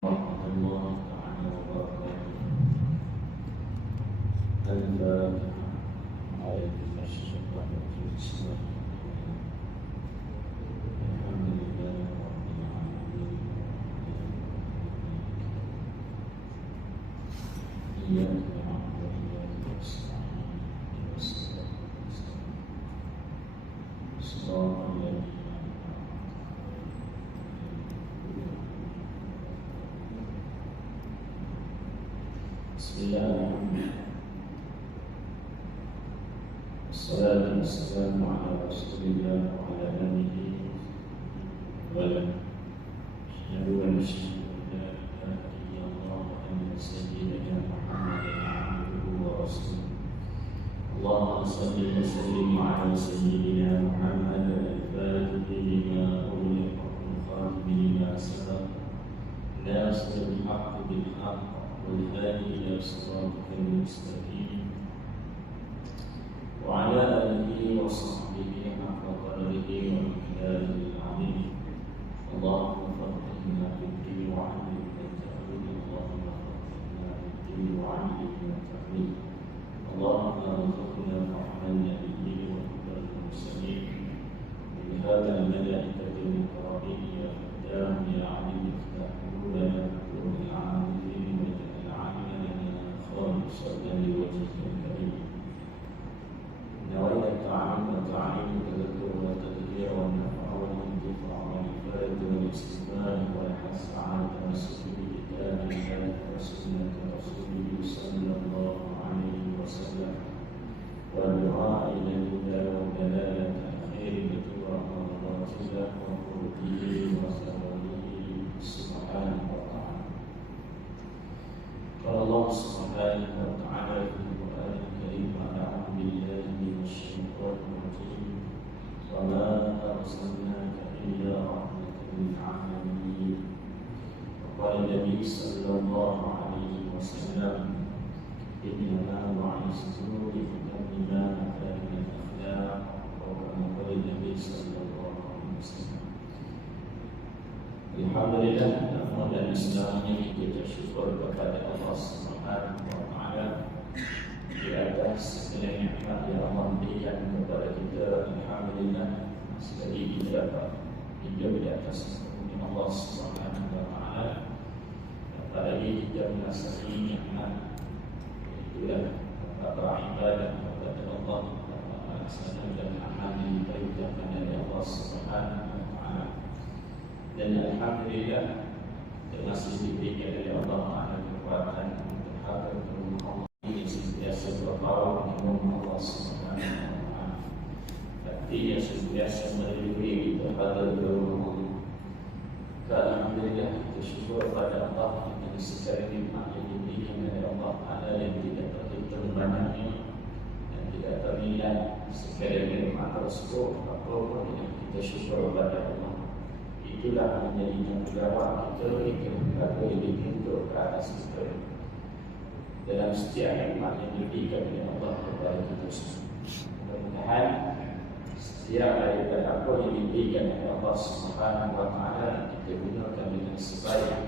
ورحمة الله تعالى وبركاته. الفاتحة على المشرق والمغرب. الحمد لله رب العالمين. إياك نعبد وإياك نستعين. والصلاة والسلام صراط الذين Bismillahirrahmanirrahim. Wassalatu wassalamu ala Rasulillah wa ala alihi wa asyhadu an la ilaha illallah wa anna sayyidina Muhammadan abduhu wa rasuluh. Allahumma shalli wa sallim ala sayyidina Muhammad al-Fatih lima ughliqa wal-khatimi lima sabaqa nasiril haqqi bil haqq والهادي إلى صراطك المستقيم وعلى آله وصحبه حق قدره ومقداره العظيم. اللهم فقهنا في الدين وعلمنا التأويل. اللهم فقهنا في الدين وعلمنا التأويل. اللهم ارزقنا فهم النبيين وهدى المرسلين بهذا الملائكة المقربين يا فتاه يا عليم افتح قلوبنا قلوب العاملين صلى لوجهك الكريم. نوينا التعلم والتعليم والتذكر والتذكير والنفع والانتفاع والإفادة والاستفادة والحث على التمسك بكتاب الله وسنة رسوله صلى الله عليه وسلم والدعاء إلى الهدى والدلالة الخير بتبرك مرضاته وقربه وثوابه سبحانه وتعالى. قال الله سبحانه وتعالى في القرآن الكريم: أعوذ بالله من الشيطان الرجيم وما أرسلناك إلا رحمة للعالمين. وقال النبي صلى الله عليه وسلم: إنما بعثت لأتمم مكارم الأخلاق. وكما قال النبي صلى الله عليه وسلم. Alhamdulillah, nama dan Islamnya kita syukur kepada Allah Subhanahu wa Ta'ala di atas segala nikmat yang Allah berikan kepada kita. Alhamdulillah, sekali kita dapat hidup di atas karunia Allah Subhanahu wa Ta'ala. Apalagi kita merasai nikmat itulah beribadah kepada Allah, melaksanakan dan amal yang diperintahkan oleh Allah Subhanahu wa Ta'ala. Dan alhamdulillah termasuk diberikan oleh Allah Taala kekuatan untuk hadir ke rumah Allah ini sentiasa berbaur dengan Allah Subhanahu wa Ta'ala. Tapi yang sentiasa melindungi kita hadir ke rumah Allah. Alhamdulillah, kita syukur pada Allah dengan segala nikmat yang diberikan oleh Allah Taala yang tidak terhitung banyaknya dan tidak ternilai. Segala nikmat tersebut apapun yang kita syukur pada Allah, itulah menjadi tanggungjawab kita ikhlas yang dituntut ke atas kita dalam setiap nikmat yang diberikan oleh Allah kepada kita semua. Mudah-mudahan setiap daripada apa yang diberikan oleh Allah Subhanahu wa Ta'ala kita gunakan dengan sebaik,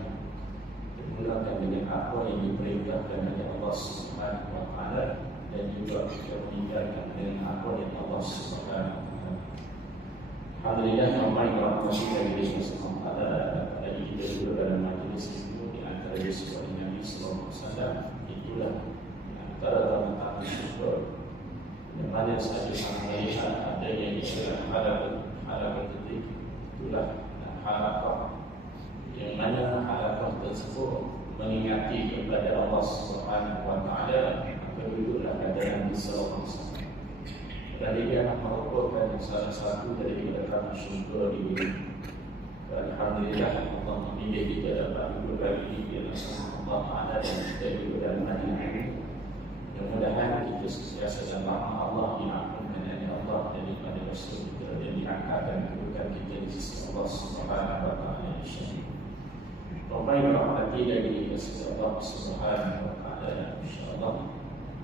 kita gunakan dengan apa yang diperintahkan oleh Allah Subhanahu wa Ta'ala, dan juga kita meninggalkan dengan apa yang Allah Subhanahu wa Ta'ala. Alhamdulillah, ramai orang kita di bersama pada hari kita duduk dalam majlis itu di antara Yesus Nabi Sallallahu Alaihi Wasallam. Itulah antara tamu-tamu syukur yang mana sahaja melihat ada yang istilah halaqah titik. Itulah halaqah yang mana halaqah tersebut mengingati kepada Allah Subhanahu wa Ta'ala. Maka duduklah pada Nabi Sallallahu Alaihi Wasallam. Dan dia merupakan salah satu dari kami syukur ini. Alhamdulillah, Allah memilih kita dapat duduk lagi di bersama Allah Taala dan kita duduk dalam majlis ini. Mudah-mudahan kita sentiasa dalam rahmat Allah, diampunkan oleh Allah daripada dosa kita dan diangkatkan kedudukan kita di sisi Allah Subhanahu wa Ta'ala. Ramai rahmati dari sisi Allah Subhanahu wa Ta'ala. InsyaAllah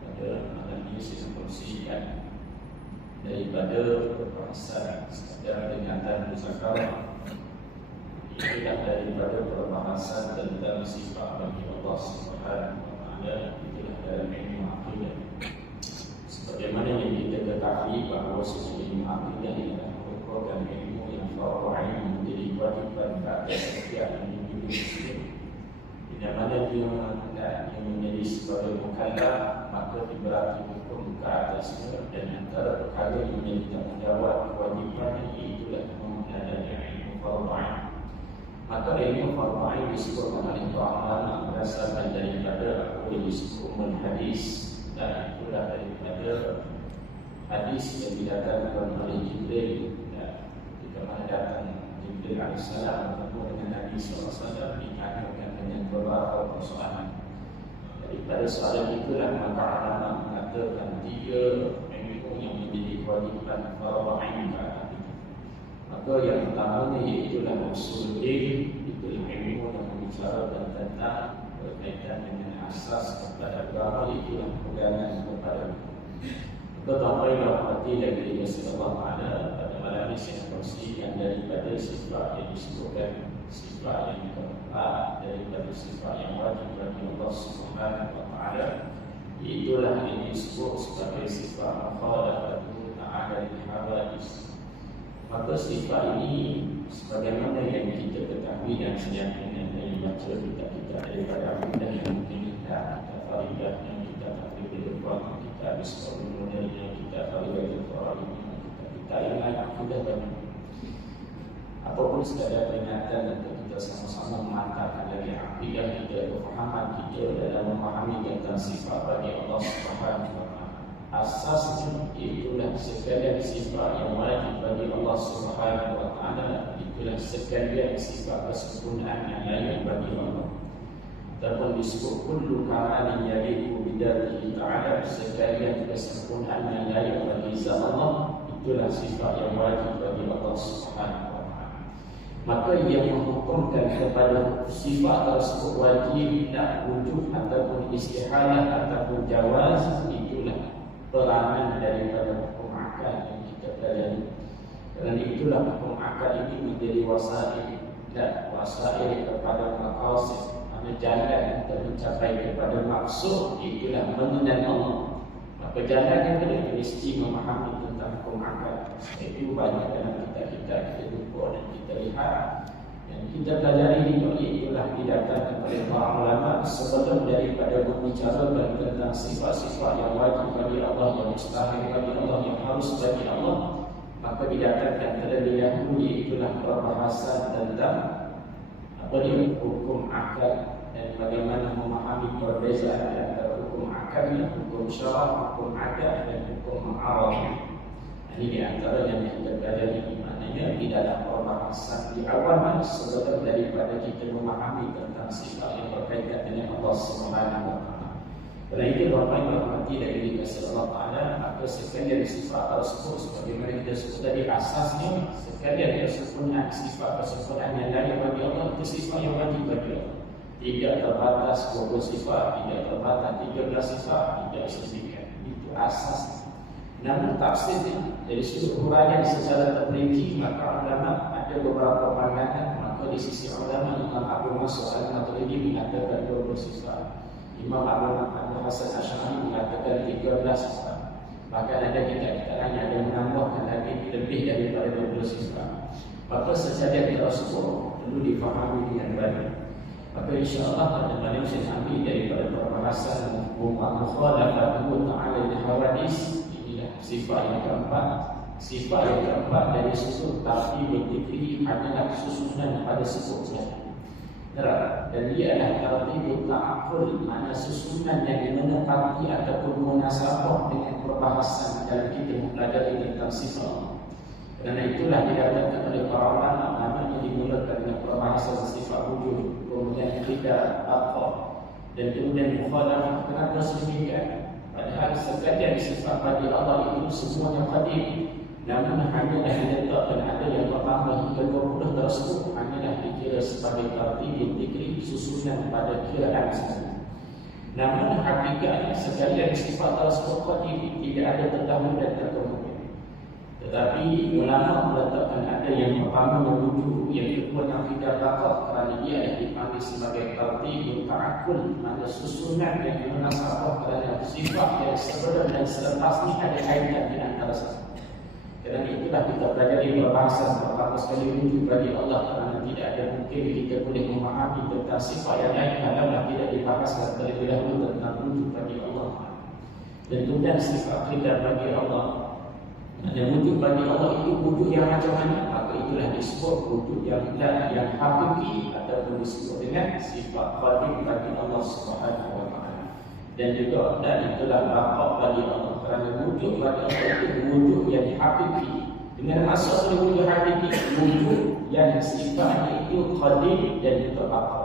pada malam ini saya kongsikan daripada perasaan sekadar peringatan muzakarah itulah daripada perbahasan tentang sifat bagi Allah Subhanahu wa taala, itulah dalam ilmu akidah. Sebagaimana yang kita ketahui bahawa sesuatu ilmu akidah ialah merupakan ilmu yang fardu ain, menjadi kewajiban pada setiap individu muslim. Bila mana dia menjadi sebagai mukallaf, maka diberati hukum ke atasnya, dan antara perkara yang menjadi tanggungjawab kewajipan itulah mengenai ilmu fardu ain. Maka ilmu fardu ain disebutkan oleh para ulama berdasarkan daripada apa yang disebut hadis, dan itulah daripada hadis yang didatangkan oleh Jibril. Jika mana datang Jibril AS bertemu dengan Nabi SAW, ditanyakan dengan beberapa persoalan. Daripada soalan itulah maka ulama mengatakan 3 ilmu yang menjadi kewajipan fardu ain pada kita. Maka yang pertama ialah usul din, itulah ilmu yang membicarakan tentang berkaitan dengan asas kepada agama, itulah pegangan kepada pertama yang berarti dari Rasulullah Taala pada malam ini saya kongsikan daripada sifat yang disebutkan, sifat yang keempat daripada sifat yang wajib bagi Allah Subhanahu wa taala, itulah yang disebut sebagai sifat mukhalafatu ta'ala al-hawadis. Maka sifat ini sebagaimana yang kita ketahui dan sejahtera dari baca kita daripada akidah yang mungkin kita faridah, yang kita takbir kita habis kemudian yang kita faridah kita ingat akidah banyak. Apapun sekadar peringatan untuk kita sama-sama memantapkan lagi akidah kita, kefahaman kita dalam memahami tentang sifat bagi Allah Subhanahu wa taala. Asasnya itulah sekalian sifat yang wajib bagi Allah Subhanahu wa taala, itulah sekalian sifat kesempurnaan yang lain bagi Allah. Ataupun disebut kullu kamalin yaliqu bidzatihi ta'ala, sekalian kesempurnaan yang lain bagi zat Allah, itulah sifat yang wajib bagi Allah Subhanahu wa taala. Maka yang menghukumkan kepada sifat tersebut wajib dan wujud ataupun istihalah ataupun jawaz, itulah peranan daripada hukum akal yang kita pelajari. Kerana itulah hukum akal ini menjadi wasail dan wasail kepada maqasid, mana jalan untuk mencapai kepada maksud, itulah mengenal Allah. Maka jalan yang kita mesti memahami tentang hukum akal. Itu banyak dalam kita lupa dan kita lihat dan kita pelajari itu, itulah didatangkan oleh para ulama sebelum daripada membicarakan tentang sifat-sifat yang wajib bagi Allah, yang mustahil bagi Allah, yang harus bagi Allah. Maka didatangkan terlebih dahulu itulah perbahasan tentang apa dia hukum akal dan bagaimana memahami perbezaan antara hukum akal, hukum syara', hukum adat dan hukum ma'arad. Ini di antara yang kita pelajari, maknanya di dalam perbahasan di awal sebelum daripada kita memahami tentang sifat yang berkaitan dengan Allah Subhanahu wa taala. Kerana itu Bapak yang berhati dari dikasih Allah Taala, maka sekalian sifat tersebut sebagaimana kita sebut tadi, asasnya sekalian kesempurnaan sifat kesempurnaan yang lain bagi Allah, itu sifat yang wajib bagi Allah. Tidak terbatas 20 sifat, tidak terbatas 13 sifat, tidak sedikit. Itu asasnya. Namun tafsirnya dari sudut huraian secara terperinci, maka ulama ada beberapa pandangan. Maka di sisi ulama, Imam Abu Mansur Al-Maturidi mengatakan 20 sifat, Imam Abu Hasan Asy'ari mengatakan 13 sifat. Bahkan ada kita ada menambahkan lagi lebih daripada 20 sifat. Maka secara tersebut perlu difahami dengan baik. Maka insya-Allah pada malam saya ambil daripada perbahasan mukhalafatu ta'ala al-hawadis. Sifat yang keempat, sifat yang keempat dari sudut tartib dzikri adalah susunan pada sebut saja. Dan dia adalah tartib ta'aqqul, mana susunan yang menepati ataupun munasabah dengan perbahasan dalam kita mempelajari tentang sifat. Kerana itulah dikatakan oleh para ulama, namanya dimulakan dengan perbahasan sifat wujud, kemudian tidak apa, dan kemudian mukhalafah. Kenapa sedemikian? Padahal sekalian sifat bagi Allah itu semuanya qadim. Namun hanyalah diletakkan ada yang pertama hingga 20 tersebut hanyalah dikira sebagai tartib dzikri, susunan pada kiraan saja. Namun hakikatnya sekalian sifat tersebut qadim, tidak ada terdahulu dan terkemudian. Tetapi ulama meletakkan ada yang pertama wujud, yang kedua nafidah bakat, kerana dia ada dipanggil sebagai tartib ta'akul, ada susunan yang munasabah kerana sifat yang sebelum dan selepas ni ada kaitan di antara satu. Kerana itulah kita pelajari perbahasan pertama sekali wujud bagi Allah, kerana tidak ada mungkin kita boleh memahami tentang sifat yang lain kalau tidak dibahaskan terlebih dahulu tentang wujud bagi Allah. Dan kemudian sifat kita bagi Allah, dan wujud bagi Allah itu wujud yang macam mana? Maka itulah disebut wujud yang hakiki ataupun disebut dengan sifat qadim bagi Allah Subhanahu wa taala. Dan juga itulah baqa bagi Allah, kerana wujud bagi Allah itu wujud yang hakiki. Dengan maksud wujud hakiki, wujud yang sifatnya itu qadim dan juga baqa.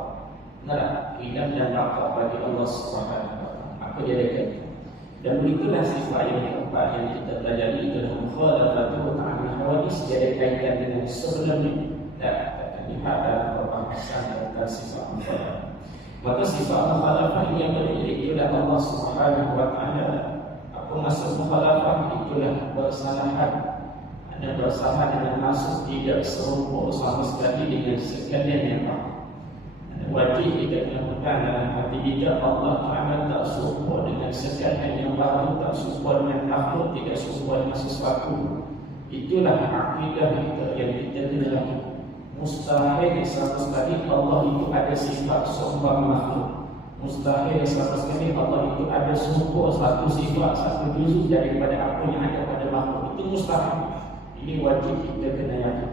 Benar? Qidam dan baqa bagi Allah Subhanahu wa taala. Apa dia kata? Dan begitulah sifat yang keempat yang kita pelajari, adalah mukhalafatuhu ta'ala hawadis, jadi kaitan dengan sebelum ini. Dan akan lihat dalam perbahasan tentang sifat mukhalafah. Maka sifat mukhalafah yang berbeda itulah Allah Subhanahu wa taala. Apa maksud mukhalafah? Itulah bersalahan. Ada bersalahan dengan maksud tidak serupa sama sekali dengan sekalian yang baik. Wajib kita menemukan dalam hati kita Allah Ta'ala tak serupa dengan sekalian yang baru, tak serupa dengan makhluk, tidak serupa dengan sesuatu. Itulah akidah kita yang kita telah mustahil sama sekali Allah itu ada sifat seumpama makhluk. Mustahil sama sekali Allah itu ada serupa satu sifat, satu juzuk daripada apa yang ada pada makhluk. Itu mustahil. Ini wajib kita kena yakin.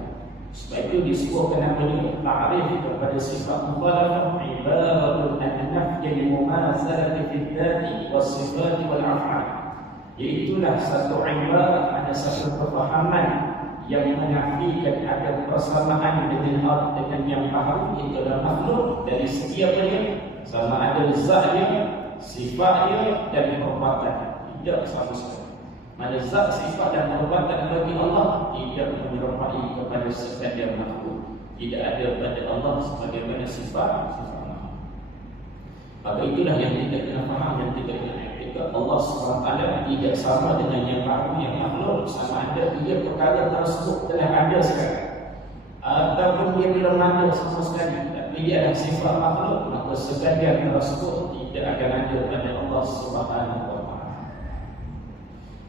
Sebab itu disebutkan namanya ta'rif kepada sifat mukhalafah ibaratul an-nafy lil mumasalati fid dzati was sifat wal af'al. Iaitulah satu ibarat, ada satu perfahaman yang menafikan ada persamaan dengan yang baharu itu adalah makhluk dari segi apa dia? Sama ada zat dia, sifat dia dan perbuatan. Tidak sama sekali. Mana zat, sifat dan perbuatan bagi Allah tidak menyerupai kepada sekalian makhluk. Tidak ada pada Allah sebagaimana sifat makhluk. Maka itulah yang kita kena faham dan kita kena fikir. Allah SWT tidak sama dengan yang baru, yang makhluk. Sama ada dia perkara tersebut telah ada sekarang, ataupun dia belum ada sama sekali, tapi dia adalah sifat makhluk, maka sekalian tersebut tidak akan ada pada Allah SWT.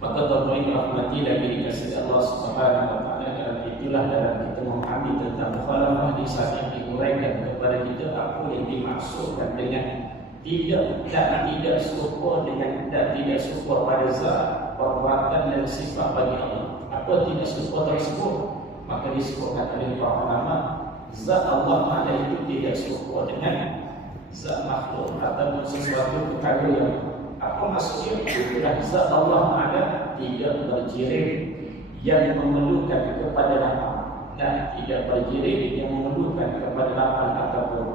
Maka tuan-tuan yang rahmati lagi dikasih Allah Subhanahu wa taala, kerana itulah dalam kita memahami tentang mukhalafah di saat yang diuraikan kepada kita apa yang dimaksudkan dengan tidak serupa dengan tidak serupa pada zat, perbuatan dan sifat bagi Allah. Apa tidak serupa tersebut? Maka disebutkan oleh para ulama, zat Allah Taala itu tidak serupa dengan zat makhluk ataupun sesuatu perkara yang apa maksudnya? Itulah zat Allah Ta'ala tidak berjirim yang memerlukan kepada lapang, dan tidak berjirim yang memerlukan kepada lapang ataupun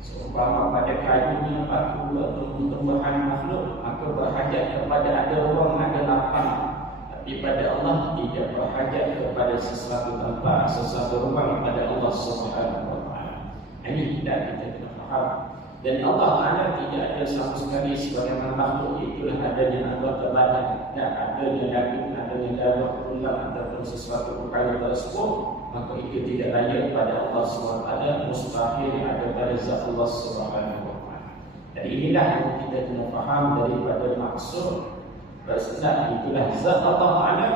seumpama pada kayunya batu atau tumbuhan makhluk, maka berhajat kepada ada ruang, ada lapang. Tapi pada Allah tidak berhajat kepada sesuatu tempat, sesuatu ruang pada Allah Subhanahu wa taala. Ini tidak kita kena faham. Dan Allah Ta'ala tidak ada sama sekali sebagaimana makhluk, itulah adanya anggota badan dan adanya daging, adanya darah, tulang ataupun sesuatu perkara tersebut, maka itu tidak layak pada Allah SWT, mustahil ada pada zat Allah SWT. Dan inilah yang kita kena faham daripada maksud bersenang. Itulah zat Allah Ta'ala,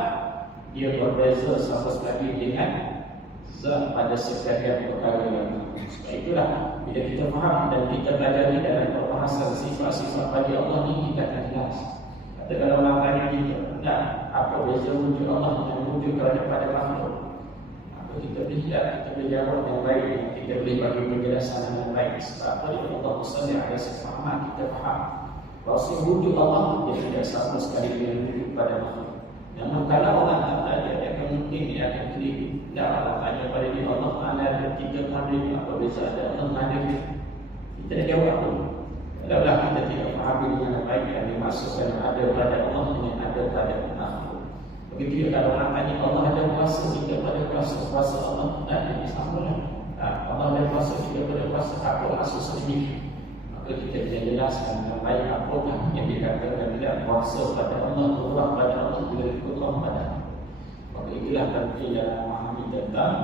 dia berbeza sama sekali dengan zat pada sekalian perkara yang sebab itulah bila kita faham dan kita pelajari dalam perbahasan sifat-sifat bagi Allah ni, kita akan jelas. Kata kalau orang tanya kita, nah, apa beza wujud Allah dengan wujud pada makhluk? Maka kita lihat, kita boleh jawab yang baik, kita boleh bagi penjelasan yang baik. Sebab apa dia Allah Musalli ada sefahaman, kita faham bahawa wujud Allah dia tidak sama sekali dengan wujud pada makhluk. Namun kalau orang tak belajar, dia akan mungkin dia akan keliru. Dan Allah tanya pada dia, Allah Ta'ala ada tiga mandiri, apa beza ada Allah mandiri? Kita dah jawab dulu. Kalaulah kita tidak fahami dengan baik yang dimaksudkan ada pada Allah dengan ada pada makhluk. Begitu juga kalau orang tanya Allah ada kuasa, kita pada kuasa Allah tak ada, sama lah. Allah ada kuasa, kita pada kuasa, apa maksud sedemikian? Maka kita bisa jelaskan dengan baik apakah yang dikatakan bila kuasa pada Allah, kuasa pada Allah, bila kuasa pada Allah. Maka itulah penting dalam memahami tentang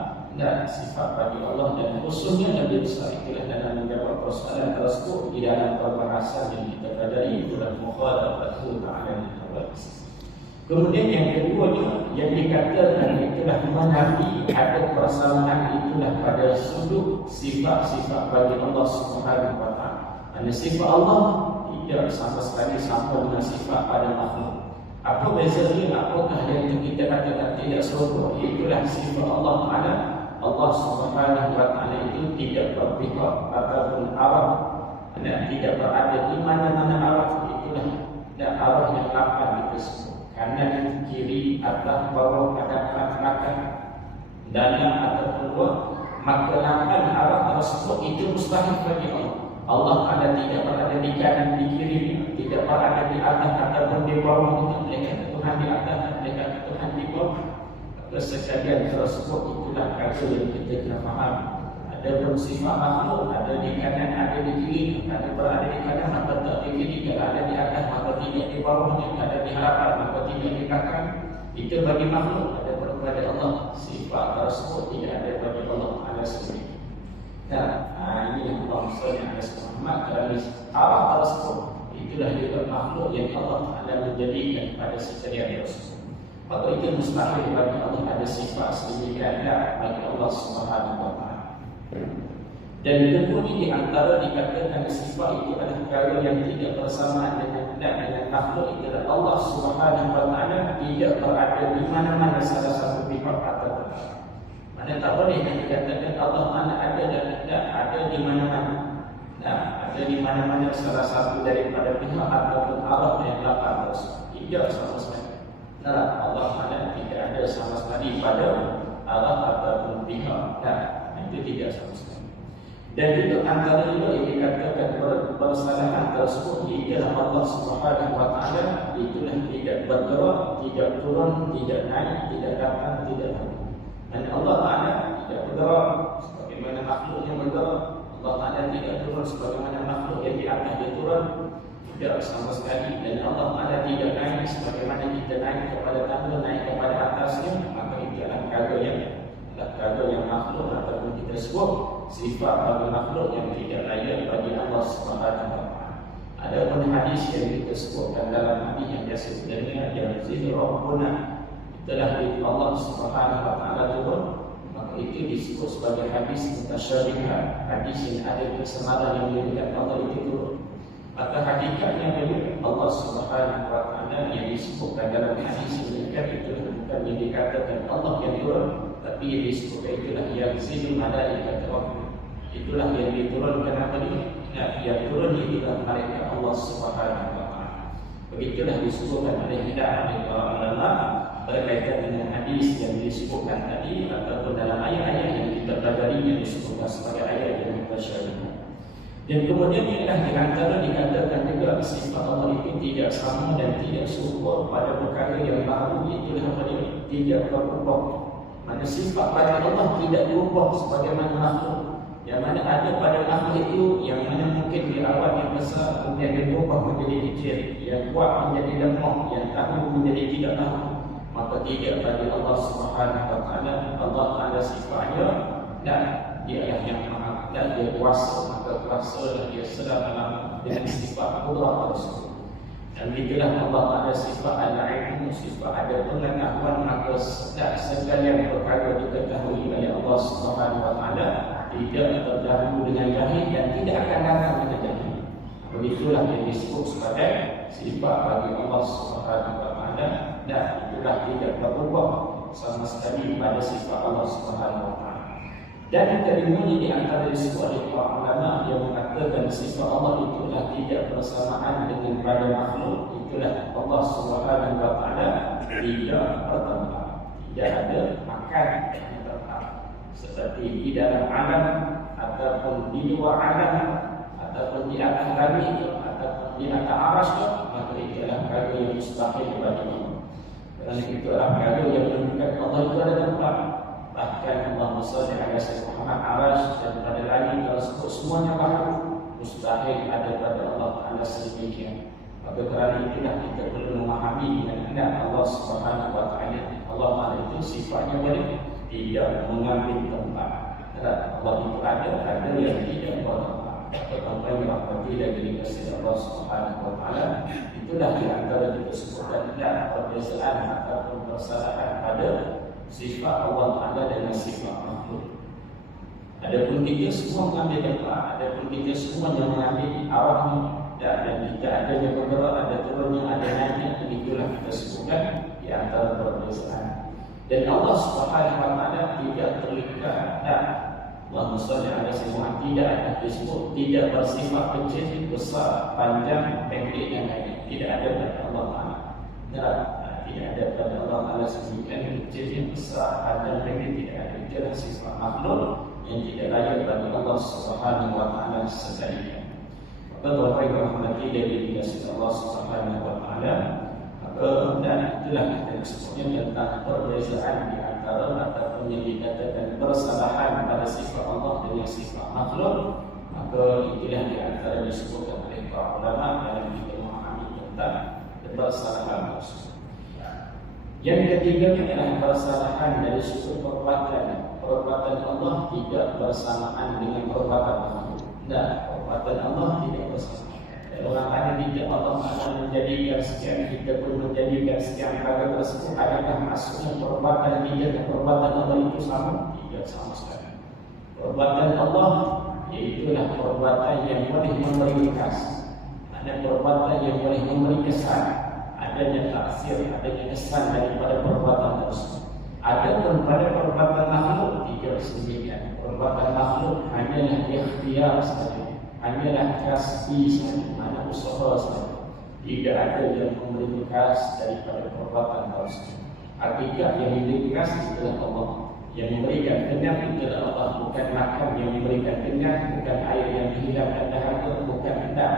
sifat bagi Allah dan khususnya lebih besar itulah dalam menjawab persoalan tersebut di dalam perbahasan yang kita pelajari itulah mukhalafatul ta'ala al-awwal. Kemudian yang keduanya yang dikatakan itulah menafi ada persamaan itulah pada sudut sifat-sifat bagi Allah Subhanahu wa taala. Ada sifat Allah tidak sama sekali sama dengan sifat pada makhluk. Apa bezanya? Apakah yang kita katakan tidak serupa? Itulah sifat Allah Taala. Allah Subhanahu wa taala itu tidak berpihak ataupun arah, dan tidak berada di mana-mana arah. Itulah arah yang lapan itu semua. Kanan, kiri, atas, bawah, hadapan, belakang, dalam ataupun luar. Maka lapan arah tersebut itu mustahil bagi Allah. Allah Taala tidak berada di kanan, di kiri, tidak berada di atas ataupun di bawah. Tuhan di atas, Tuhan di bawah. Kesejadian tersebut itulah kata yang kita kena faham. Ada bersifat makhluk, ada di kanan, ada di kiri. Ada berada di kanan, maka tak di kiri. Kalau ada di atas, maka tidak di bawahnya. Ada di hadapan, maka tidak di belakang. Itu bagi makhluk. Ada pada Allah. Sifat tersebut tidak ada bagi Allah ada sendiri. Ini yang Allah maksudnya ada Muhammad dalam arah tersebut. Itulah juga makhluk yang Allah Taala menjadikan pada sekalian tersebut. Maka itu mustahil bagi Allah ada sifat sedemikian bagi Allah Subhanahu wa taala. Dan kemudian di antara dikatakan sifat itu adalah perkara yang tidak bersamaan dengan makhluk itu adalah Allah Subhanahu wa taala tidak berada di mana-mana salah satu pihak atau mana tak boleh dikatakan Allah Taala ada dan tidak ada di mana-mana. Ada di mana-mana salah satu daripada pihak ataupun arah yang lapan tersebut. Tidak sama sekali. Allah Taala tidak ada sama sekali pada arah ataupun pihak. Itu tidak sama sekali. Dan itu antara juga yang dikatakan persalahan tersebut ialah Allah Subhanahu wa taala itulah tidak bergerak, tidak turun, tidak naik, tidak datang, tidak turun. Dan Allah Taala tidak bergerak sebagaimana makhluk yang bergerak. Allah Taala tidak turun sebagaimana makhluk yang di atas dia turun. Tidak sama sekali. Dan Allah Taala tidak naik sebagaimana kita naik kepada tangga, naik kepada atasnya. Maka itu adalah perkara yang makhluk ataupun kita sebut sifat bagi makhluk yang tidak layak bagi Allah Subhanahu wa taala. Ada pun hadis yang kita sebutkan dalam hadis yang biasa sebenarnya yang zikr Rabbuna itulah Allah Subhanahu wa taala turun. Maka itu disebut sebagai hadis mutasyabihah, hadis yang ada kesenaran yang menunjukkan Allah itu turun. Maka hakikatnya Allah Subhanahu wa taala yang disebutkan dalam hadis ini itu bukan yang dikatakan Allah yang turun, tapi yang disebutkan itulah yang zikr malaikat Rabb. Itulah yang diturunkan apa ini? Yang turun itulah malaikat Allah Subhanahu wa taala. Begitulah disebutkan oleh hidayah para ulama berkaitan dengan hadis yang disebutkan tadi ataupun dalam ayat-ayat yang kita pelajari yang disebutkan sebagai ayat yang mutasyabih. Dan kemudian ialah di antara dikatakan juga sifat Allah itu tidak sama dan tidak serupa pada perkara yang baru, itulah apa dia? Tidak berubah. Mana sifat pada Allah tidak berubah sebagaimana makhluk. Yang mana ada pada makhluk itu yang mana mungkin di awal yang besar kemudian dia berubah menjadi kecil, yang kuat menjadi lemah, yang tahu menjadi tidak tahu. Maka tidak bagi Allah Subhanahu wa taala. Allah Taala sifatnya dan dia yang maha dan dia kuasa, maka kuasa dia sedang dengan sifat qudrah tersebut. Dan itulah Allah Taala sifat al-ilmu, sifat ada pengetahuan, maka segala perkara diketahui oleh Allah Subhanahu wa taala, tidak terdahulu dengan jahil dan tidak akan datang dengan jahil. Begitulah yang disebut sebagai sifat bagi Allah Subhanahu wa taala dan itulah tidak berubah sama sekali pada sifat Allah Subhanahu wa taala. Dan kelima di antara disebut oleh para ulama yang mengatakan sifat Allah itulah tidak bersamaan dengan pada makhluk. Itulah Allah Subhanahu wa taala tidak bertempat, tidak ada makan yang tetap seperti di dalam alam ataupun di luar alam ataupun di atas langit ataupun di atas arasy, maka itu adalah perkara yang mustahil bagi Allah. Kerana itu adalah perkara yang menunjukkan Allah itu ada tempat. Bahkan Allah Subhanahu wa taala Muhammad arasy dan pada langit tersebut semuanya baharu, mustahil ada pada Allah Taala sedemikian. Maka kerana itulah kita perlu memahami dengan Allah Subhanahu wa taala Allah Ta'ala itu sifatnya boleh tidak mengambil tempat. Allah itu ada yang tidak bertempat. Tempat yang berarti dari kasih Allah Subhanahu Wa Taala itulah di antara kita sebutkan tidak perbezaan ataupun persalahan pada sifat Allah Ta'ala dengan sifat makhluk. Adapun kita semua mengambil tempat, adapun kita semua yang mengambil arahnya dan tidak ada yang bergerak, ada turunnya, ada naiknya, itulah kita sebutkan di antara perbezaan. Dan Allah Subhanahu Wa Taala tidak terikat dan Allahumma shalli ala sayyidina tidak ada disebut, tidak bersifat kecil, besar, panjang, pendek dan lain-lain. Tidak ada pada Allah Taala. Tidak ada pada Allah Taala sedemikian kecil, besar, panjang, pendek, tidak ada. Itulah sifat makhluk yang tidak layak bagi Allah Subhanahu Wa Taala sekalian. Maka Bapak Ibu rahmati dari dikasih Allah Subhanahu Wa Taala, dan itulah kita sebutnya tentang perbezaan di antara ataupun yang dikatakan persalahan pada sifat Allah dengan sifat makhluk. Maka itulah di antara disebutkan oleh para ulama dalam kita memahami tentang persalahan tersebut. Yang ketiga adalah persalahan dari sudut perbuatan. Perbuatan Allah tidak bersamaan dengan perbuatan makhluk. Dan perbuatan Allah tidak bersamaan. Orang ada tidak Allah akan menjadikan sekian, kita pun menjadikan sekian perkara tersebut. Adakah maksudnya perbuatan kita dan perbuatan Allah itu sama? Tidak sama sekali. Perbuatan Allah iaitulah perbuatan yang boleh memberi kesan. Ada perbuatan yang boleh memberi kesan. Adanya taksir, adanya kesan daripada perbuatan tersebut. Adapun pada perbuatan makhluk tidak sedemikian. Perbuatan makhluk hanyalah ikhtiar saja. Hanyalah kasbi saja, mana usaha saja. Tidak ada yang memberi khas daripada perbuatan tersebut. Hakikat yang diberi khas adalah Allah. Yang memberikan kenyang adalah Allah. Bukan makan yang memberikan kenyang, bukan air yang menghilangkan dahaga, bukan hendak,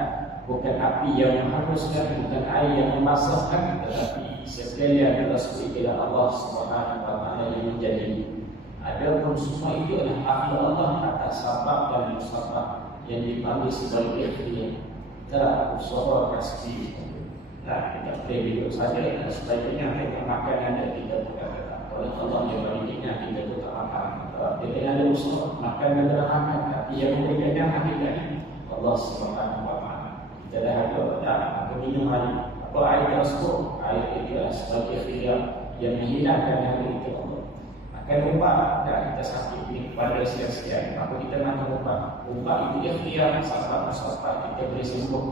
bukan api yang menghanguskan, bukan air yang memasakkan, tetapi sekalian tersebut adalah Allah Subhanahu Wa Taala yang menjadi. Adapun semua itu adalah hak Allah atas sabab dan musabab yang dipanggil sebagai ikhtiar. Telah usaha kasbi. Nah, kita boleh duduk saja dan sebaiknya kita makan ada kita berkata. Oleh Allah yang baginya kita tetap makan. Kita ada usaha makan negara makan. Tapi yang memberikannya hakikatnya Allah Subhanahu Wa Taala. Kita dah ada minum hari. Apa air tersebut? Air itu adalah sebagai ikhtiar yang menghilangkan hari itu Allah. Akan lupa dan kita sakit ini pada sekian-sekian. Maka kita makan lupa. Lupa itu ikhtiar sahabat-sahabat kita boleh sembuh.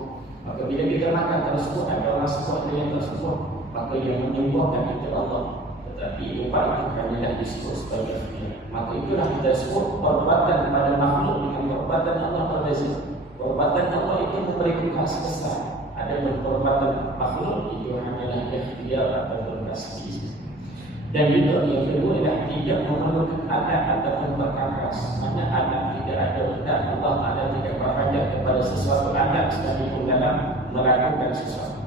Maka bila kita makan tersebut, ada orang sebut dengan tersebut, maka yang menyembuhkan itu Allah. Tetapi lupa itu hanyalah disebut sebagai ikhtiar. Maka itulah kita sebut perbuatan pada makhluk dengan perbuatan Allah berbeza. Perbuatan Allah itu memberi khas besar. Ada perbuatan makhluk itu hanyalah ikhtiar atau kasbi. Dan juga yang kedua adalah tidak memerlukan adat ataupun perkakas. Mana adat tidak ada adat, Allah Ta'ala tidak berhajat kepada sesuatu adat sekalipun dalam melakukan sesuatu.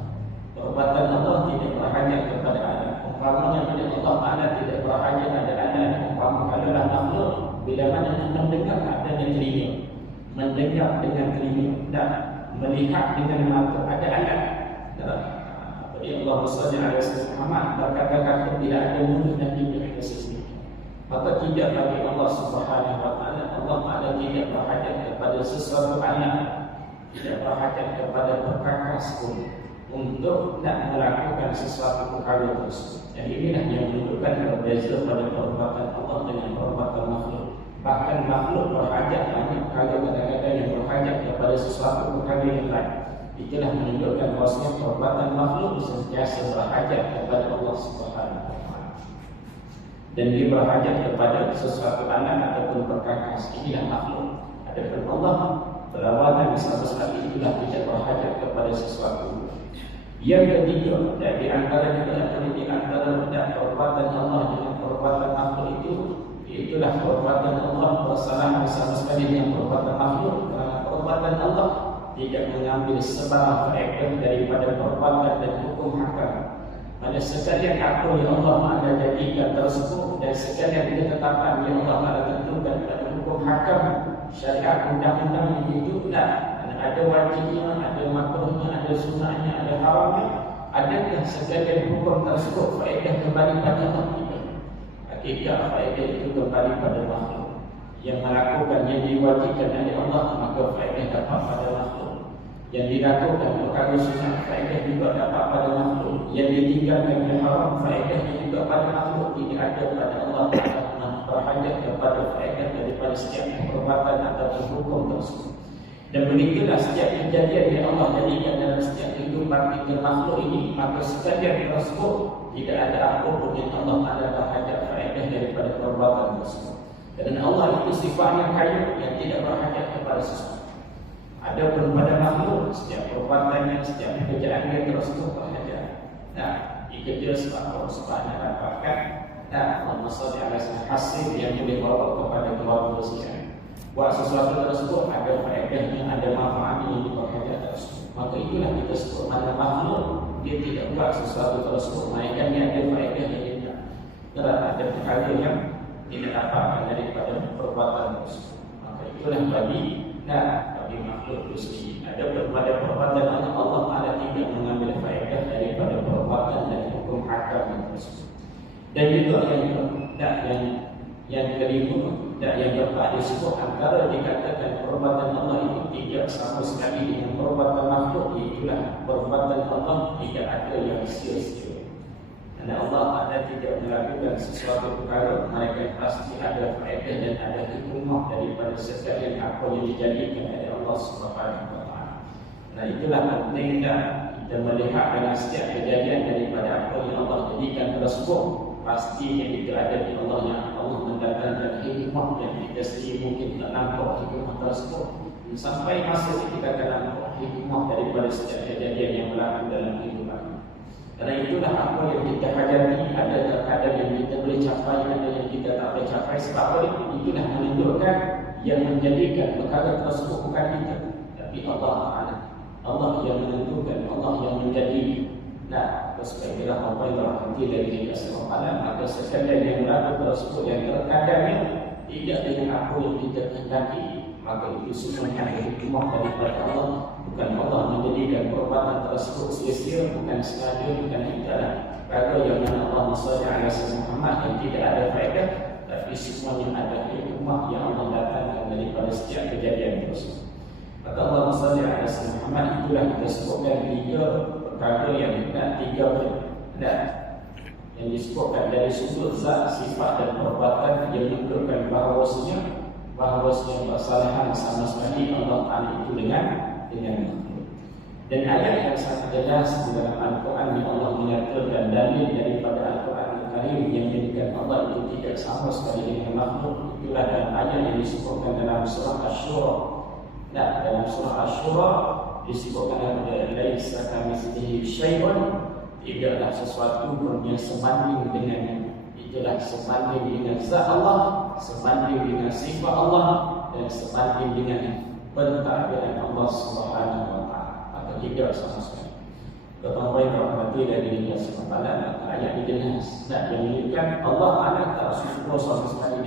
Perbuatan Allah tidak berhajat kepada adat. Umpamanya bila Allah Ta'ala tidak berhajat ada adat. Umpama kalaulah makhluk bila mana mendengar adanya telinga, mendengar dengan telinga dan melihat dengan mata ada adat. Jadi Allah SWT Muhammad berkata-kata bila ada mulut dan tidak ada sesuatu. Maka tidak bagi Allah Subhanahu Wa Taala, Allah Taala tidak berhajat kepada sesuatu alat, tidak berhajat kepada perkakas pun untuk nak melakukan sesuatu perkara tersebut. Dan inilah yang menunjukkan berbeza pada perbuatan Allah dengan perbuatan makhluk. Bahkan makhluk berhajat banyak kali kadang-kadang yang berhajat kepada sesuatu perkara yang lain. Itulah menunjukkan bahwasanya perbuatan makhluk sentiasa berhajat kepada Allah Subhanahu Wa Taala. Dan dia berhajat kepada sesuatu alat ataupun perkakas. Inilah makhluk. Adapun Allah berlawanan sama sekali itulah tidak berhajat kepada sesuatu. Yang ketiga, di antara perbuatan Allah dengan perbuatan makhluk itu, itulah perbuatan Allah bersalahan sama sekali dengan perbuatan makhluk. Kerana perbuatan Allah tidak mengambil sebarang faedah daripada perbuatan dan hukum hakam. Pada sekalian apa yang Allah Ta'ala jadikan tersebut dan sekalian ketetapan yang Allah Ta'ala tentukan pada hukum hakam syariat undang-undang itu ada wajibnya, ada makruhnya, ada sunnahnya, ada haramnya. Adakah sekalian hukum tersebut faedah kembali pada Allah? Hakikat faedah itu kembali pada makhluk. Yang melakukan yang diwajibkan oleh Allah, maka faedah dapat pada makhluk. Yang dilakukan perkara sunat, faedah juga dapat pada makhluk. Yang ditinggalkan yang haram, faedahnya juga pada makhluk. Ini ada pada Allah Ta'ala berhajat kepada faedah daripada setiap perbuatan atau hukum tersebut. Dan begitulah setiap kejadian yang Allah jadikan dalam setiap kehidupan kita makhluk ini, maka sekalian tersebut tidak ada apa-apa yang Allah Ta'ala berhajat faedah daripada perbuatan tersebut. Dan Allah itu sifatnya kaya yang tidak berhajat kepada sesuatu. Adapun pada makhluk, setiap perbuatannya, setiap pekerjaan dia tersebut berhajat. Nah, dikerja sebab nak dapatkan. Nah, Allah SWT hasil yang boleh bawa kepada keluarga sekalian. Buat sesuatu tersebut ada faedahnya, ada manfaatnya yang diperhajat tersebut. Maka itulah kita sebut mana makhluk dia tidak buat sesuatu tersebut, melainkan dia ada faedah yang tidak. Kerana ada perkara yang tidak dapatkan daripada perbuatan tersebut. Maka itulah bagi makhluk itu sendiri. Ada pada perbuatan Allah Ta'ala tidak mengambil faedah daripada perbuatan dan hukum hakam tersebut. Dan juga yang kelima dan yang keempat disebut antara dikatakan perbuatan Allah itu tidak sama sekali dengan perbuatan makhluk, itulah perbuatan Allah tidak ada yang sia-sia. Karena Allah Ta'ala tidak melakukan sesuatu perkara, mereka pasti ada faedah dan ada hikmah daripada sekalian apa yang dijadikan oleh Allah Subhanahu Wa Taala. Nah, itulah pentingnya kita melihat dalam setiap kejadian daripada apa yang Allah jadikan tersebut, pastinya itu ada di Allah yang Allah mendatangkan hikmah yang kita sendiri mungkin tak nampak hikmah tersebut. Sampai masa kita akan nampak hikmah daripada setiap kejadian yang berlaku dalam kehidupan. Karena itulah apa yang kita hadapi, ada terkadang yang kita boleh capai, ada yang kita tak boleh capai. Sebab itulah menunjukkan yang menjadikan perkara tersebut bukan kita, tapi Allah Ta'ala. Allah yang menentukan, Allah yang menjadi. Nah, sebaiknya apa yang berhenti dari kita semua maka sekalian yang berlaku tersebut yang terkadangnya tidak dengan apa yang kita kehendaki, maka itu semuanya ada hikmah daripada Allah. Bukan Allah menjadikan perbuatan tersebut sia-sia, bukan sengaja, bukan hikmah. Kata yang mana Allah SWT Muhammad yang tidak ada faedah, tapi semuanya ada hikmah yang Allah datangkan daripada setiap kejadian tersebut. Maka Allah SWT Muhammad itulah kita sebutkan tiga perkara yang tiga yang disebutkan dari sudut zat, sifat dan perbuatan yang menunjukkan bahawasanya persalahan sama sekali Allah Ta'ala itu dengan makhluk. Dan ayat yang sangat jelas di dalam Al-Quran yang Allah menyatakan dalil daripada Al-Quran Al-Karim yang menjadikan Allah itu tidak sama sekali dengan makhluk, itulah dalam ayat yang disebutkan dalam surah Asy-Syura. Nah, dalam surah Asy-Syura disebutkan laisa kamitslihi syai'un, tidaklah sesuatu pun yang sebanding dengannya. Itulah sebanding dengan zat Allah, sebanding dengan sifat Allah, dan sebanding dengan pentadbiran Allah Subhanahu Wa Taala. Maka tidak sama sekali. Ketahui rahmati dari dirinya SWT, ayat ini jelas dan menunjukkan Allah ada tak sesuatu sama sekali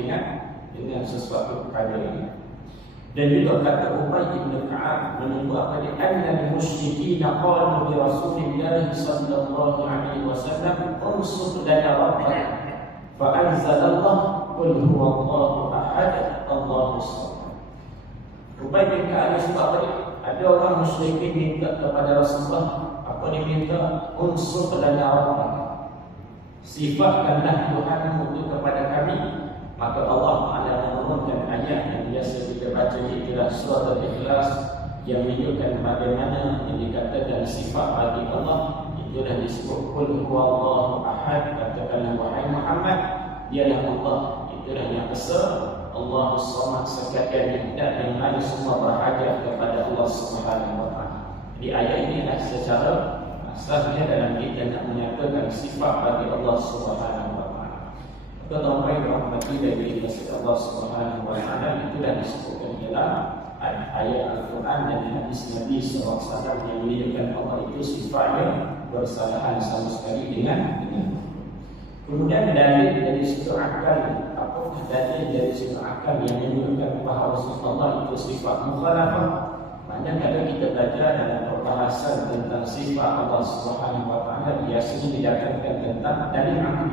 dengan sesuatu perkara ini. Dan juga kata Ubay bin Ka'ab menunggu apa dia anna al-musyrikin qalu li Rasulillah sallallahu alaihi wasallam unsur lana rabbana fa anzalallah qul huwallahu ahad Allahus samad. Ubay bin Ka'ab sebab ada orang musyrikin minta kepada Rasulullah apa dia minta unsur lana rabbana, sifatkanlah Tuhanmu itu kepada kami. Maka Allah Ta'ala menurunkan ayat yang biasa kita baca, itulah surah Al-Ikhlas yang menunjukkan bagaimana yang dikatakan sifat bagi Allah. Itulah disebut qul huwallahu ahad, katakanlah wahai Muhammad, dialah Allah, itulah yang besar, Allahus samad, sekalian tidak yang lain semua berhajat kepada Allah Subhanahu Wa Taala. Jadi ayat ini adalah secara asasnya dalam kita nak menyatakan sifat bagi Allah Subhanahu Wa Taala. Ketahui rahmati dari Allah Subhanahu Wa Taala itulah disebutkan dalam ayat Al-Quran dan hadis Nabi SAW yang menunjukkan Allah itu sifatnya bersalahan sama sekali dengan. Kemudian dalil dari sudut akal, apakah dalil dari sudut akal yang menunjukkan bahawa Allah itu sifat mukhalafah? Maknanya kalau kita belajar dalam perbahasan tentang sifat Allah Subhanahu Wa Taala, biasanya didatangkan tentang dalil akal.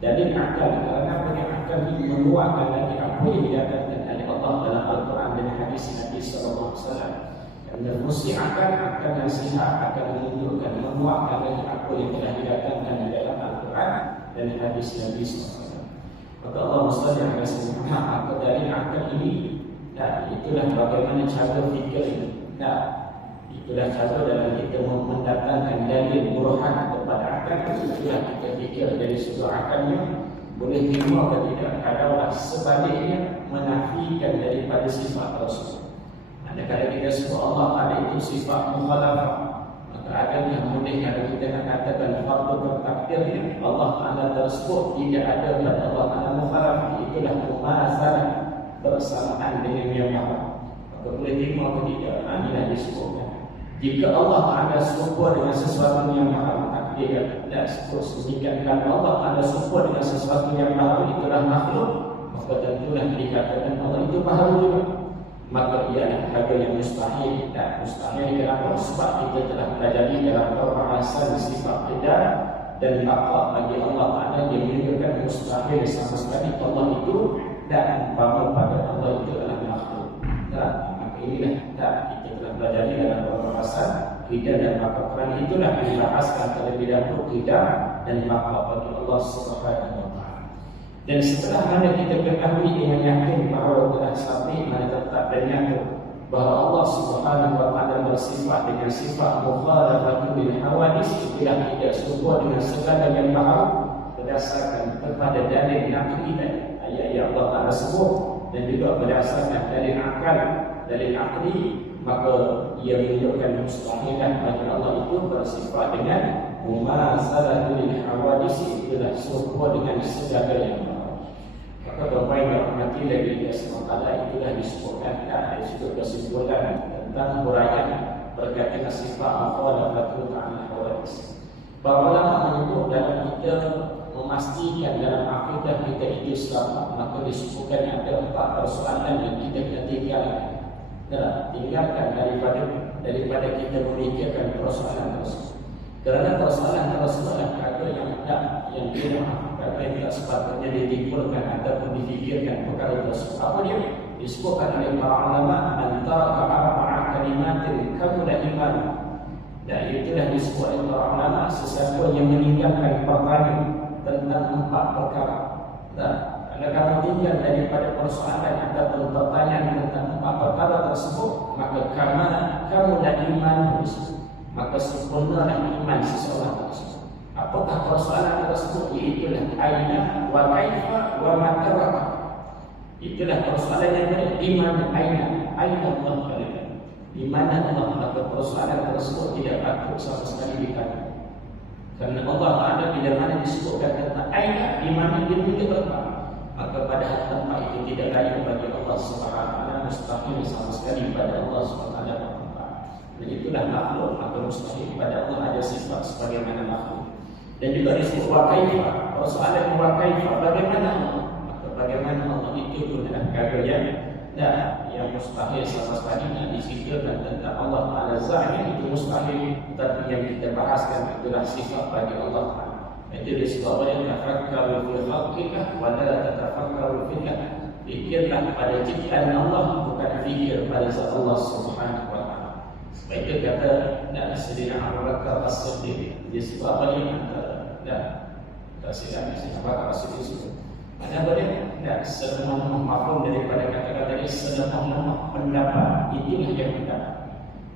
Dalil akal, kerana punya akal ini menguatkan lagi apa yang dikatakan oleh Allah dalam Al-Quran dan hadis Nabi SAW. Kerana mesti akal yang sihat akan menunjukkan, menguatkan lagi apa yang telah dikatakan di dalam Al-Quran dan hadis Nabi SAW. Maka Allah mustahil akan semua maka dari akal ini, itulah bagaimana cara fikir ini. Itulah cara dalam kita mendatangkan dalil burhan kepada akal. Itulah kita fikir dari sudut akalnya boleh terima atau tidak. Kalaulah sebaliknya menafikan daripada sifat tersebut. Manakala kita sebut Allah ada itu sifat mukhalafah, maka adanya boleh kalau kita nak katakan fardu takdirnya Allah Ta'ala tersebut tidak ada pada Allah Ta'ala mukhalafah. Itulah mumasalah bersamaan dengan yang maha. Maka boleh terima atau tidak. Inilah disebutkan. Jika Allah Ta'ala serupa dengan sesuatu yang maha, takdir dan sedemikian kalau Allah Ta'ala serupa dengan sesuatu yang maha, itulah makhluk, maka tentulah dikatakan Allah itu maha juga. Maka ialah harga yang mustahil. Dan mustahil kenapa? Sebab kita telah pelajari dalam perbahasan sifat kedar dan baqa bagi Allah Ta'ala yang menunjukkan mustahil sama sekali Allah itu dan umpama pada Allah itu adalah makhluk. Maka inilah kita telah pelajari dalam perbahasan kedar dan baqa. Kerana itulah dibahaskan terlebih dahulu kedar dan baqa bagi Allah Subhanahu wa Ta'ala. Dan setelah mana kita ketahui dengan yakin bahawa telah sampai mana tetap dan yakin bahawa Allah Subhanahu wa Ta'ala bersifat dengan sifat mukhalafatu bil hawadis, itulah tidak serupa dengan segala yang bahawa berdasarkan kepada dalil naqli ayat-ayat Allah Ta'ala sebut dan juga berdasarkan dalil akal, dalil akli, maka ia menunjukkan mustahilah bagi Allah itu bersifat dengan mumasalatu lil hawadis, itulah serupa dengan segala yang bahawa. Maka Bapak yang berhormati lagi dia SWT, itulah disebutkan dari sudut kesimpulan tentang huraian berkaitan sifat mukhalafatu ta'ala hawadis. Para ulama menyebut dalam kita memastikan dalam akidah kita itu selamat, maka disebutkan ada 4 persoalan yang kita kena tinggalkan daripada kita memikirkan persoalan tersebut. Kerana persoalan tersebut adalah yang tidak yang tak sepatutnya ditimbulkan ataupun difikirkan perkara tersebut. Apa dia? Disebutkan oleh para ulama antara arba'a kalimatin kamula iman. Dan itulah disebut oleh para ulama sesiapa yang meninggalkan pertanyaan tentang 4 perkara. Kalau kamu tinggal daripada persoalan ataupun pertanyaan tentang 4 perkara tersebut, maka kamu dah iman tersebut. Maka sempurnalah iman seseorang tersebut. Apakah persoalan tersebut? Itulah aina wa kaifa wa mata wa kapan. Itulah persoalan yang benar. Iman aina Allah kalian. Di mana Allah? Maka persoalan tersebut tidak patut sama sekali ditanya. Kerana Allah ada bila mana disebutkan tentang aina, di mana dia punya tempat, maka pada tempat itu tidak layak bagi Allah Subhanahu wa Ta'ala, mustahil sama sekali pada Allah Subhanahu wa Ta'ala. Dan itulah makhluk, maka mustahil pada Allah ada sifat sebagaimana makhluk. Dan juga disebut wa kaifa, persoalan wa kaifa, bagaimana Allah? Maka bagaimana Allah itu pun adalah perkara yang mustahil sama sekali. Dan difikirkan tentang Allah Ta'ala zahir itu mustahil. Tapi yang kita bahaskan itulah sifat bagi Allah Ta'ala. Itu disebut oleh tafakkaru fil khalqillah wa la tatafakkaru fillah. Fikirlah pada ciptaan Allah, bukan fikir pada zat Allah Subhanahu wa Ta'ala. Sebab itu kata Sayyidina Abu Bakar As-Siddiq, dia sebut apa dia? Sayyidina Abu Bakar As-Siddiq mana boleh semua makhluk daripada kata-kata dia, semua pendapat itulah yang pendapat.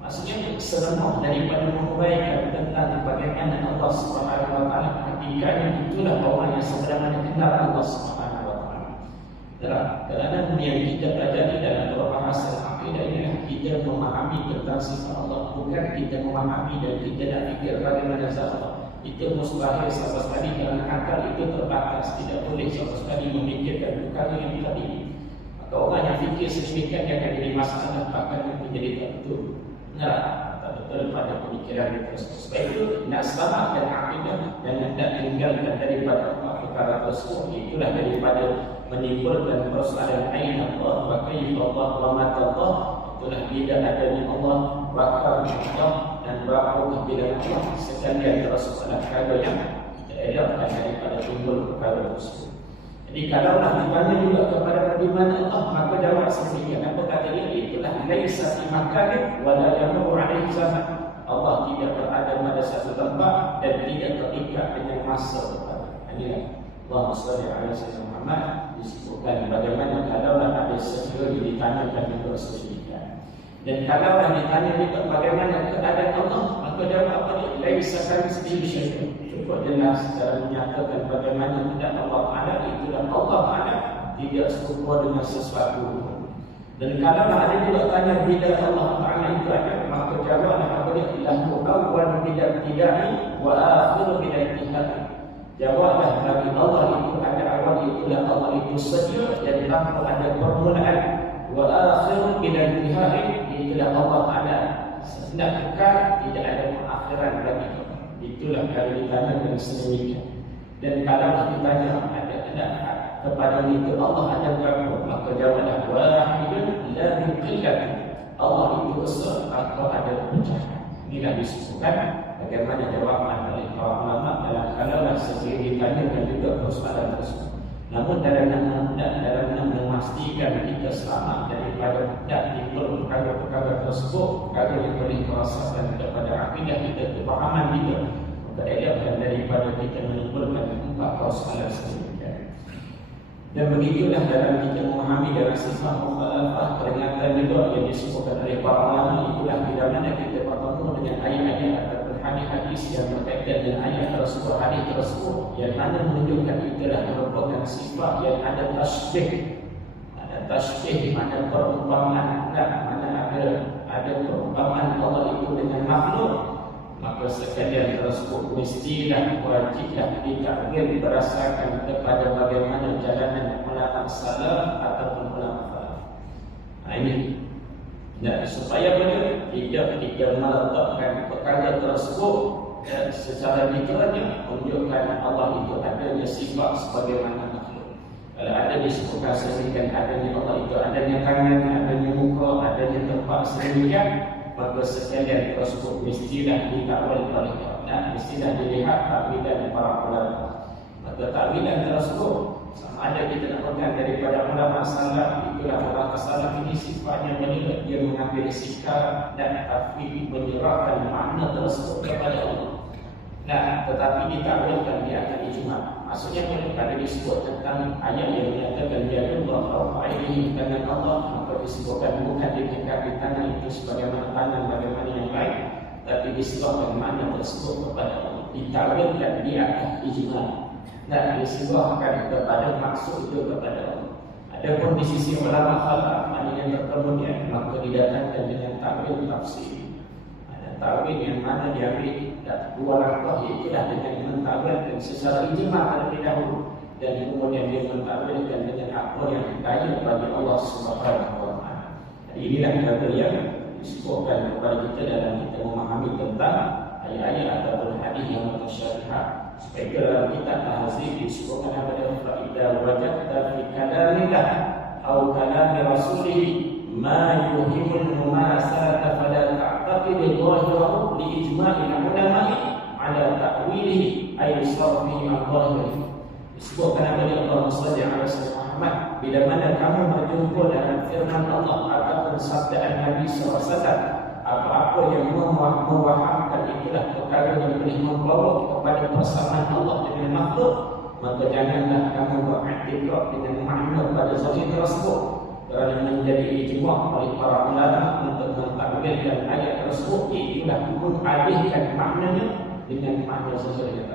Maksudnya semua daripada menguraikan tentang bagaimana Allah Subhanahu wa Ta'ala, hakikatnya itulah orang yang sebenarnya kenal Allah Subhanahu wa Ta'ala. Kerana yang kita pelajari dalam perbahasan akidah ini, kita memahami tentang sifat Allah, bukan kita memahami dan kita nak fikir bagaimana zat Allah. Itu mustahil sama sekali kerana akal itu terbatas, tidak boleh sama sekali memikirkan perkara yang tadi. Maka orang yang fikir sedemikian akan jadi masalah, bahkan menjadi tak betul. Tak betul pada pemikiran itu. Sebab itu nak selamatkan akidah dan nak tinggalkan daripada perkara tersebut, itulah daripada menimbulkan persoalan aina Allah wa kaifa Allah wa mata Allah. Itulah tidak adanya Allah, wakar Allah dan berapa bila Allah sekalian terus adalah perkara yang elakkan daripada timbul perkara tersebut. Jadi kalaulah ditanya juga kepada Nabi mana Allah, maka jawab sendiri. Apa kata dia? Itulah laisa fi makanin wa la yamur alaihi zaman. Allah tidak berada pada satu tempat dan tidak terikat dengan masa depan. Inilah Allahumma shalli ala sayyidina Muhammad disebutkan bagaimana kalaulah ada sesuatu ditanyakan juga sesuatu. Dan kalaulah ditanya juga bagaimana keadaan Allah, maka jawab apa dia? Laisa kamitslihi syai'un. Cukup jelas secara menyatakan bagaimana keadaan Allah Taala, itulah Allah Taala, tidak serupa dengan sesuatu. Dan kalaulah ada juga tanya bila Allah Taala itu ada, maka jawablah apa dia? Lahu awwal bila ibtida'i wa akhir bila intihai. Jawablah bagi Allah itu ada awal, itulah Allah itu saja dan tanpa ada permulaan. Wa akhir bila intihai, itulah Allah Taala hendak kekal, tidak ada perakhiran bagi itu. Itulah kalau ditanya dengan sedemikian. Dan kalau ditanya ada kepada itu Allah ada berapa, maka jawablah wahidun la biqillat. Allah itu besar atau ada pecahan. Inilah disebutkan bagaimana jawaban oleh para ulama dalam kalaulah sendiri ditanya dan juga persoalan tersebut. Namun dalam nak memastikan kita selamat daripada tidak timbul perkara-perkara tersebut, perkara yang boleh merasakan kepada akidah kita, kefahaman kita, maka elakkan daripada kita menimbulkan empat persoalan sedemikian. Dan begitulah dalam kita memahami dalam sifat mukhalafah, peringatan juga yang disebutkan oleh para ulama, itulah bila mana kita bertemu dengan ayat-ayat ataupun hadis-hadis yang berkaitan dengan ayat tersebut, hadis tersebut, yang mana menunjukkan itulah merupakan sifat yang ada tasbih. Ada tasbih, ada perumpamaan, mana ada perumpamaan Allah itu dengan makhluk, maka sekalian tersebut mestilah wajiblah ditakwil berdasarkan kepada bagaimana jalanan ulama salaf ataupun ulama khalaf. Ini dan supaya benar tidak meletakkan perkara tersebut dan secara literalnya menunjukkan Allah itu adanya sifat sebagaimana makhluk. Kalau ada disebutkan sedemikian adanya Allah itu adanya tangan, adanya muka, adanya tempat sedemikian, maka sekalian tersebut mestilah ditakwil oleh ulama, mestilah dilihat takwilan para ulama. Maka takwilan tersebut sama ada kita dapatkan daripada ulama salaf, itulah ulama salaf ini sifatnya menilai, dia mengambil sikap dan takwil menyerahkan makna tersebut kepada Allah. Nah, tetapi ditakwilkan dia akan ijma'. Maksudnya kalau disebut tentang ayat yang menyatakan ya Allah rafa'ilihi dengan Allah, maka disebutkan bukan ditingkat di tangan itu sebagaimana tangan bagaimana yang lain, tapi disebutkan makna tersebut kepada Allah, ditakwilkan dia akan ijma'. Dan disebutkan kepada maksud itu kepada Allah. Adapun di sisi ulama khalaf, maknanya kemudian maka didatangkan dengan takwil tafsir. Ada takwil yang mana diambil dua langkah, itulah dengan mentakwilkan secara ijma' terlebih dahulu, dan kemudian dia mentakwilkan dengan apa yang dikaya bagi Allah Subhanahu wa taala. Jadi inilah kata yang disebutkan kepada kita dalam kita memahami tentang ayat-ayat ataupun hadis yang mutasyabihat. Supaya dalam kitab Tahzib disebutkan kepada fa'idah wajadta fi kalamillah atau kalami rasulih ma yuhimul mumasalata fala ta'taqid dhahirahu li ijma'il ulama'i ala ta'wilihi ay sarfihi al-dhahiri. Disebutkan kepada Allah sallallahu alaihi wasallam, bila mana kamu berjumpa dengan firman Allah ataupun sabdaan Nabi sallallahu alaihi wasallam, apa-apa yang mewahamkan itulah perkara yang boleh membawa kepada persamaan Allah dengan makhluk, maka janganlah kamu beraktibat dengan makna pada zahir tersebut, kerana menjadi ijma' oleh para ulama untuk mentakwilkan ayat tersebut, itulah mengalihkan maknanya dengan makna zahirnya.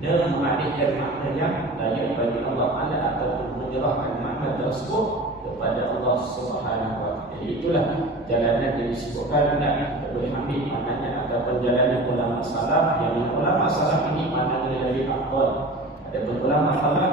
Dan mengalihkan maknanya layak bagi Allah Taala ataupun menyerahkan makna tersebut kepada Allah Subhanahu wa taala. Itulah jalanan yang disebutkan dan kita boleh ambil maknanya ataupun jalanan ulama salaf, yang ulama salaf ini maknanya lebih afdal. Ada ulama salaf